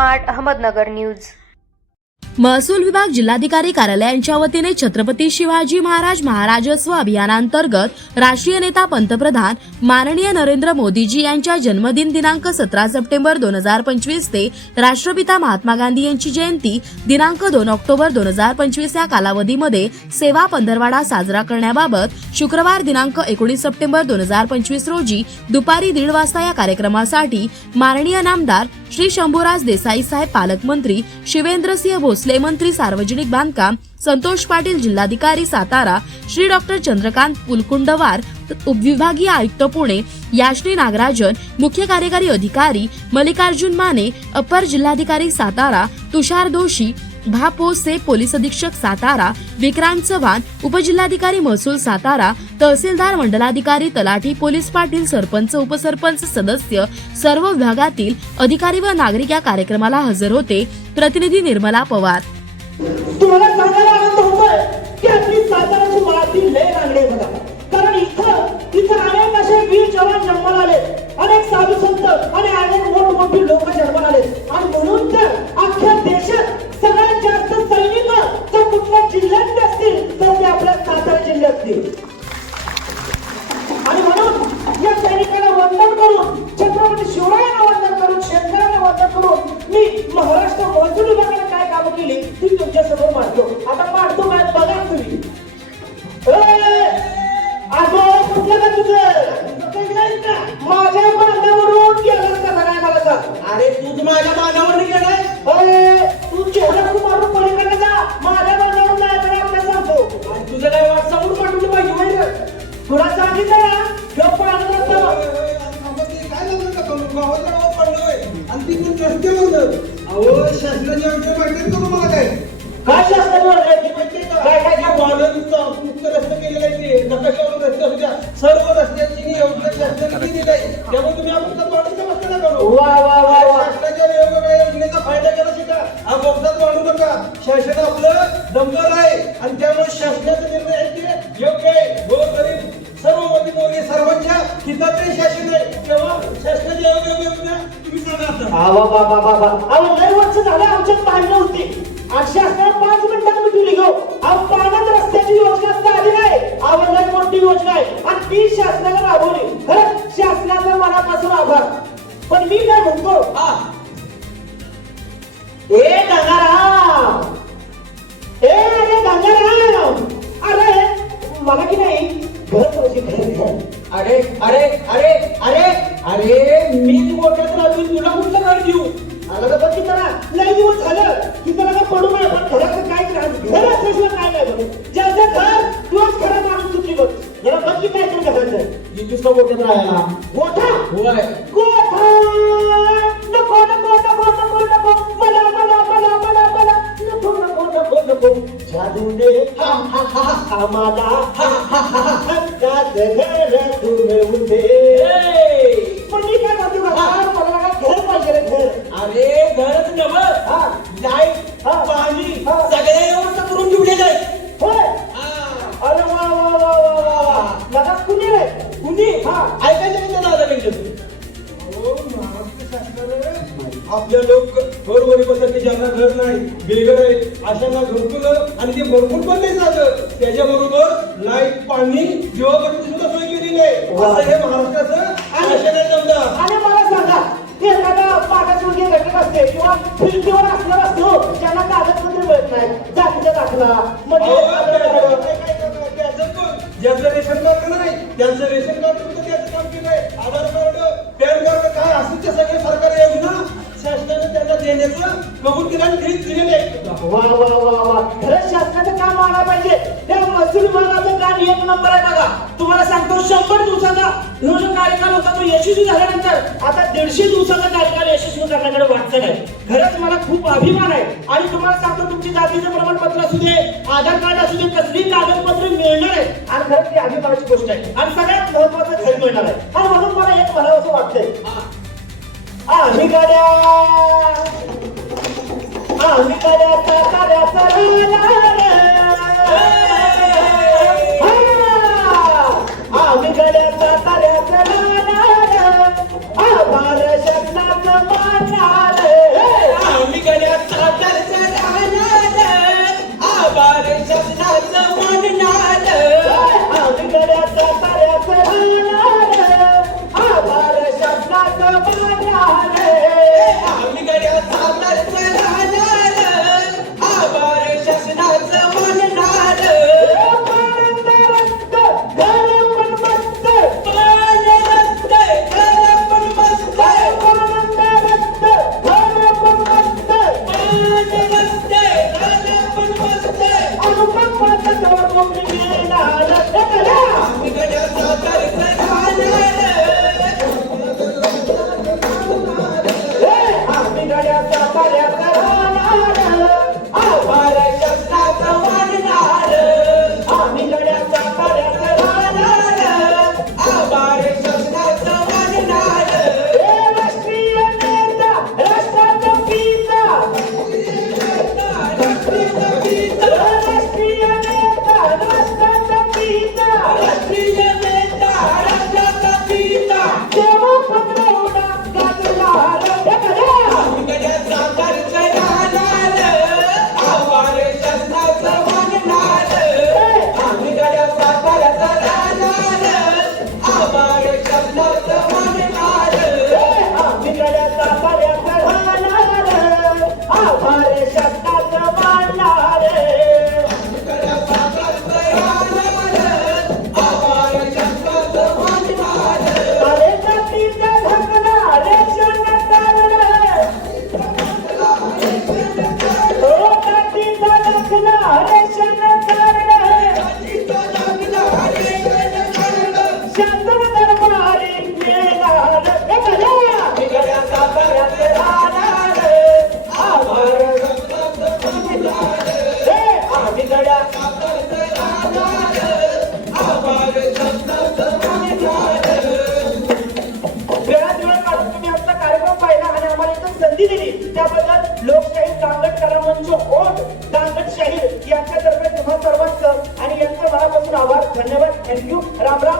Smart Ahmednagar news. महसूल विभाग जिल्हाधिकारी कार्यालयांच्या वतीने छत्रपती शिवाजी महाराज महाराजस्व अभियानांतर्गत राष्ट्रीय नेता पंतप्रधान माननीय नरेंद्र मोदीजी यांच्या जन्मदिन दिनांक 17 सप्टेंबर 2025 ते राष्ट्रपिता महात्मा गांधी यांची जयंती दिनांक 2 ऑक्टोबर 2025 या कालावधीमध्ये सेवा पंधरवाडा साजरा करण्याबाबत शुक्रवार दिनांक 19 सप्टेंबर 2025 रोजी दुपारी 1:30 वाजता या कार्यक्रमासाठी माननीय नामदार श्री शंभूराज देसाई साहेब, पालकमंत्री शिवेंद्रसिंह भोसले, मंत्री सार्वजनिक बांधकाम संतोष पाटील, जिल्हाधिकारी सातारा श्री डॉक्टर चंद्रकांत पुलकुंडवार, उपविभागीय आयुक्त पुणे याश्री नागराजन, मुख्य कार्यकारी अधिकारी मल्लिकार्जुन माने, अपर जिल्हाधिकारी सातारा तुषार दोशी, भापोसे पोलीस अधीक्षक सातारा विक्रांत चव्हाण, उपजिल्हाधिकारी महसूल सातारा, तहसीलदार, मंडलाधिकारी, तलाठी, पोलीस पाटील, सरपंच, उपसरपंच, सदस्य, सर्व विभागातील अधिकारी व नागरिक या कार्यक्रमाला हजर होते। प्रतिनिधी निर्मला पवार। तुम्हाला सांगायला आनंद होतोय की आपली साताराची माती लय लागले बघा, कारण इथं अनेक असे वीर जवान जन्माला आले, अनेक साधू संत आणि अनेक मोठमोठी लोक जन्माला आले, आणि म्हणून तर अख्ख्या देशात सगळ्यात जास्त सैनिक जर कुठल्या जिल्ह्यात असतील तर ते आपल्या सातारा जिल्ह्यात असतील। आणि म्हणून या सैनिकांना वंदन करून, छत्रपती शिवरायांना वंदन करून, शेतकऱ्यांना वंदन करून मी महाराष्ट्र महसूल विभागाने काय कामं केली ती तुमच्या समोर मांडतो। आता मांडतो काय बघा तुम्ही। कुठलं का तुझं माझ्या मानावरून गेलास का काय मला सांग? अरे तूच माझ्या मानावर गेलाय, तू चेहरा मारून पलीकडे जा, माझ्या मानावर नाही तर आपल्याला सांगतो। आणि तुझं काय व्हॉट्सअपवर पाठवलं पाहिजे माहिती तुला सांगितलं ना, घेऊन पण आणत काय लागलं का गावात पडलोय आणि तिकडून रस्ते होतं। अहो शासनाची योजना माहिती करू मला काय शासनाची काय मुक्त रस्ते केलेले आहे, ते नकाशावर रस्ते असू द्या, सर्व रस्त्यांची योजना शासनाने दिली आहे, त्यामुळे तुम्ही आपण वाढीचा बसता करू। शासनाच्या वेगवेगळ्या योजनेचा फायदा केला शिका, हा बोगदात वाढू नका। शासन आपलं दमदार आहे आणि त्यामुळे शासनाचा निर्णय आहे ते योग्य आहे। गोरगरीब सर्व वर्गीय सर्वांच्या हिताचे शासन आहे, तेव्हा शासनाच्या योजना तुम्ही सांगा। लय वर्ष झाले आमच्यात पाहिजे होती आणि शासनाने 5 मिनिटात मिटवली गो। पाण्यात रस्त्याची योजना आली नाही, लय मोठी योजना आहे आणि ती शासनाने राबवली। खरंच शासनाचा मनापासून आभार। पण मी काय म्हणतो, गंगाराम, गंगाराम, अरे मला की नाही घर पाहिजे, घर। अरे अरे अरे अरे अरे मी मोठ्यात राहून तुला कुठलं घर देऊ? आला बघ की त्याला लय दिवस झालं की त्याला का पडू नये, पण घराचं काय घर असल्याशिवाय काय नाही बघ। ज्याचं घर तुझ्याच घरात माणूस तुझी बघ, जरा बघ की काय तर घराचं दुसरा मोठ्यात राहायला गोठा होय गोठा नको नको नको नको नको मला मला मला मला मला नको नको नको नको जादू दे आम्हाला हक्कात घर तू मिळवून दे। पण मी काय म्हणतो मला घर पाहिजे रे, घर। अरे घरच नव्ह, लाईट पाणी सगळ्या व्यवस्था करून ठेवलेलं आहे। होय, अरे वा वा वा वा वा, लगा कुणी रे कुणी? ऐकायचं नाही दादा महाराष्ट्र शासनाने आपल्या लोक गोरगरिबांसाठी ज्यांना घर नाही, बेघर आहे, अशांना घरकुल आणि ते भरपूर पण नाही झालं, त्याच्याबरोबर लाईट पाणी जीवावरती सुद्धा सोय केलेली आहे। असं हे महाराष्ट्राचं शासन आहे समजा। आणि मला सांगा, एखादा पाठाचे घटक असते किंवा फिल्डवर असणार असतो ज्यांना कागदपत्र मिळत नाही, जातीचा दाखला, ज्याचं रेशन कार्ड नाही त्यांचं रेशन कार्ड त्याचं काम केलंय, आधार कार्ड, पॅन कार्ड काय असेल ते सगळे सरकारी योजना शासनाने त्यांना देण्याचं कबूल केलं आणि दिलेलं आहे। वा वा वा वा, खरंच शासनाचं काम आला पाहिजे। त्या महसूल विभागाचं काम 1 नंबर आहे बघा। तुम्हाला सांगतो 100 दिवसाचा जो कार्यकाल होता तो यशस्वी झाल्यानंतर आता 150 दिवसाचा कार्यकाल यशस्वी करण्याकडे वाटचाल आहे। खरंच मला खूप अभिमान आहे आणि तुम्हाला सांगतो तुमची जातीचं प्रमाणपत्र असू दे, आधार कार्ड असू दे, कसली कागदपत्र मिळणार आहे आणि खरंच ती अभिमानाची गोष्ट आहे आणि सगळ्यात महत्वाचं घर मिळणार आहे। आणि म्हणून मला एक म्हणावं असं वाटतंय, आम्ही गाड्या साताऱ्याचा आम्ही गड्या साताऱ्याचा आभार शासनाचं मानार शासनाचं राहणार आभार शासनाचं मानणार आम्ही गड्या सातारचं राहणार आभार शासनाचं मानणार पाणंदरस्त घर पण मस्त पाणंदरस्त घर पण मस्त पाणंदरस्त घर पण मस्त पाणंदरस्त घर पण मस्त अनुकंपाचं धोरण मिळणार आम्ही गड्या सातारचं राहणार आम्ही गड्याचा पाऱ्याचा राहणार आभार शासनाचं मानणार आम्ही गड्याचा पाऱ्याचा राहणार आभार शासनाचं मानणार राष्ट्रीय नेता राष्ट्राचा पिता राष्ट्रीय नेता राष्ट्राचा पिता राष्ट्रीय नेता राष्ट्राचा पिता देवा पंधरवडा गाजणार आम्ही गड्या सातारचं राहणार आभार शासनाचं मानणार आम्ही गड्या सातारचं राहणार आभार शासनाचं मानणार आम्ही गड्याचा पाऱ्याचा राहणार आभार शासनाचं मानणार गड्या सातारचं राहणार आभार शासनाचं मानणार अरे जातीचं धकना रेशन कार्ड ओ जातीचं धकना रेशन कार्ड शासन दरबारी मिळणार आम्ही गड्याचा पाऱ्याचा राहणार आभार आम्ही गड्या वेळात वेळ काढून तुम्ही आमचा कार्यक्रम पाहिला आणि आम्हाला इथं संधी दिली त्याबद्दल लोकशाही दांगट कला मंच ओट दांगट शाहीर यांच्यातर्फे तुम्हा सर्वांचं आणि यांचं मनापासून आभार धन्यवाद थँक्यू राम राम.